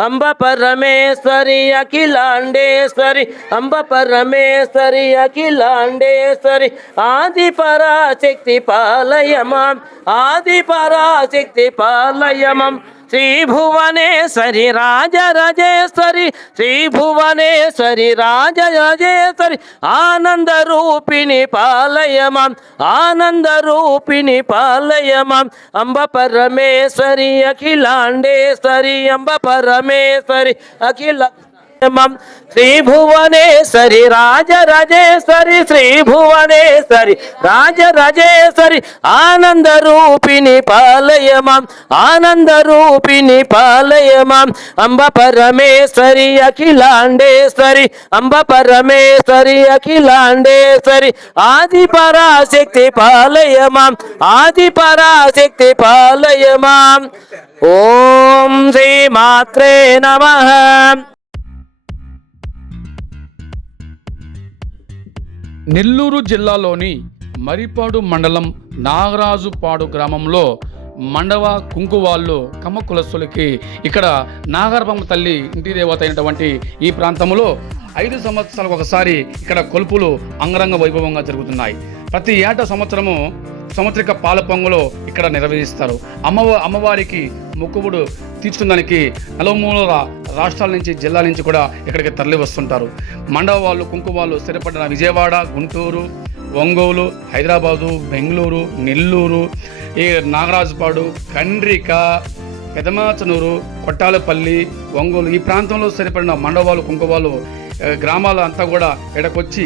అంబ పరమేశ్వరి అఖిలాండేశ్వరి అంబ పరమేశ్వరి అఖిలాండేశ్వరి ఆది పరాశక్తి పాలయమాం ఆది పరాశక్తి పాలయమం. శ్రీభువనేశ్వరి రాజరాజేశ్వరి శ్రీభువనేశ్వరి రాజరాజేశ్వరి ఆనందరూపిణి పాలయమాం ఆనందరూపిణి పాలయమాం అంబ పరమేశ్వరి అఖిలాండేశ్వరి అంబ పరమేశ్వరి అఖిల శ్రీ భువనేశ్వరి రాజ రజేశ్వరి మం శ్రీభువనేశ్వరి రాజరాజేశ్వరి శ్రీభువనేశ్వరి రాజరాజేశ్వరి ఆనందరూపిణి పాలయమాం ఆనందరూపిణి పాలయమాం. అంబ పరమేశ్వరి అఖిలాండేశ్వరి అంబ పరమేశ్వరి అఖిలాండేశ్వరి ఆది పరాశక్తి పాలయమాం ఆది పరాశక్తి పాలయమాం. ఓం శ్రీ మాత్రే నమ. నెల్లూరు జిల్లాలోని మరిపాడు మండలం నాగరాజుపాడు గ్రామంలో మండవ కుంకువాళ్ళు కమ్మ కులస్తులకి ఇక్కడ నాగరపమ్మ తల్లి ఇంటి దేవత అయినటువంటి ఈ ప్రాంతంలో ఐదు సంవత్సరాలకు ఒకసారి ఇక్కడ కొలుపులు అంగరంగ వైభవంగా జరుగుతున్నాయి. ప్రతి ఏటా సంవత్సరము సంవత్సరిక పాల పొంగులు ఇక్కడ నిర్వహిస్తారు. అమ్మవ అమ్మవారికి మొక్కుబడు తీర్చుకుందానికి నలుమూల రాష్ట్రాల నుంచి జిల్లాల నుంచి కూడా ఇక్కడికి తరలి వస్తుంటారు మండవ వాళ్ళు కుంకుమ వాళ్ళు స్థిరపడిన విజయవాడ గుంటూరు ఒంగోలు హైదరాబాదు బెంగళూరు నెల్లూరు ఈ నాగరాజుపాడు కండ్రిక పెదమాచనూరు కొట్టాలపల్లి ఒంగోలు ఈ ప్రాంతంలో స్థిరపడిన మండవాలు కుంకువాళ్ళు గ్రామాలు గ్రామాల అంతా కూడా ఇక్కడికొచ్చి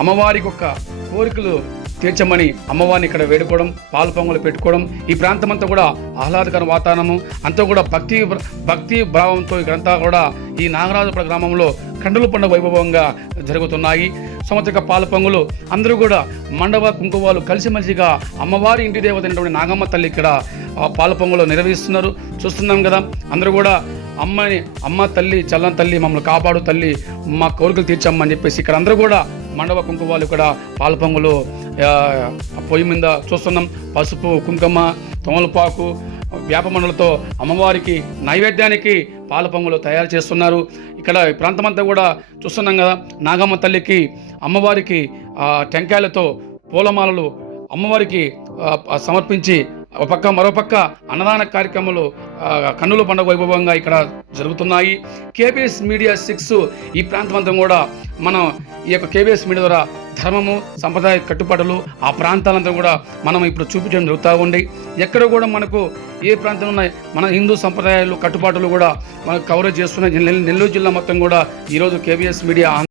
అమ్మవారికి ఒక కోరికలు తీర్చమని అమ్మవారిని ఇక్కడ వేడుకోవడం పాలు పొంగలు పెట్టుకోవడం ఈ ప్రాంతం అంతా కూడా ఆహ్లాదకర వాతావరణము. అంతా కూడా భక్తి భక్తి భావంతో ఇక్కడంతా కూడా ఈ నాగరాజపుర గ్రామంలో కండుల పండుగ వైభవంగా జరుగుతున్నాయి. సంవత్సరిక పాల పొంగులు అందరూ కూడా మండవ కుంకువాలు కలిసిమెలిసిగా అమ్మవారి ఇంటి దేవత అయినటువంటి నాగమ్మ తల్లి ఇక్కడ ఆ, పాల పొంగులు నిర్వహిస్తున్నారు. చూస్తున్నాం కదా అందరూ కూడా అమ్మని అమ్మ తల్లి చల్లని తల్లి మమ్మల్ని కాపాడు తల్లి మా కోరికలు తీర్చమ్మని చెప్పేసి ఇక్కడ అందరూ కూడా మండవ కుంకువాలు ఇక్కడ పాల పొంగులు పొయ్యి మీద చూస్తున్నాం పసుపు కుంకుమ తోమలపాకు వేపమండలతో అమ్మవారికి నైవేద్యానికి పాల పొంగులు తయారు చేస్తున్నారు. ఇక్కడ ఈ ప్రాంతం అంతా కూడా చూస్తున్నాం కదా నాగమ్మ తల్లికి అమ్మవారికి టెంకాయలతో పూలమాలలు అమ్మవారికి సమర్పించి ఒక పక్క మరో పక్క అన్నదాన కార్యక్రమాలు కన్నుల పండుగ వైభవంగా ఇక్కడ జరుగుతున్నాయి. కేబిఎస్ మీడియా సిక్స్ ఈ ప్రాంతం అంతా కూడా మనం ఈ యొక్క కేబిఎస్ మీడియా ద్వారా ధర్మము సంప్రదాయ కట్టుబాటులు ఆ ప్రాంతాలంతా కూడా మనం ఇప్పుడు చూపించడం జరుగుతూ ఉండి ఎక్కడ కూడా మనకు ఏ ప్రాంతంలో ఉన్నాయి మన హిందూ సంప్రదాయాలు కట్టుబాటులు కూడా మనకు కవరేజ్ చేస్తున్న నెల్లూరు జిల్లా మొత్తం కూడా ఈరోజు కేబిఎస్ మీడియా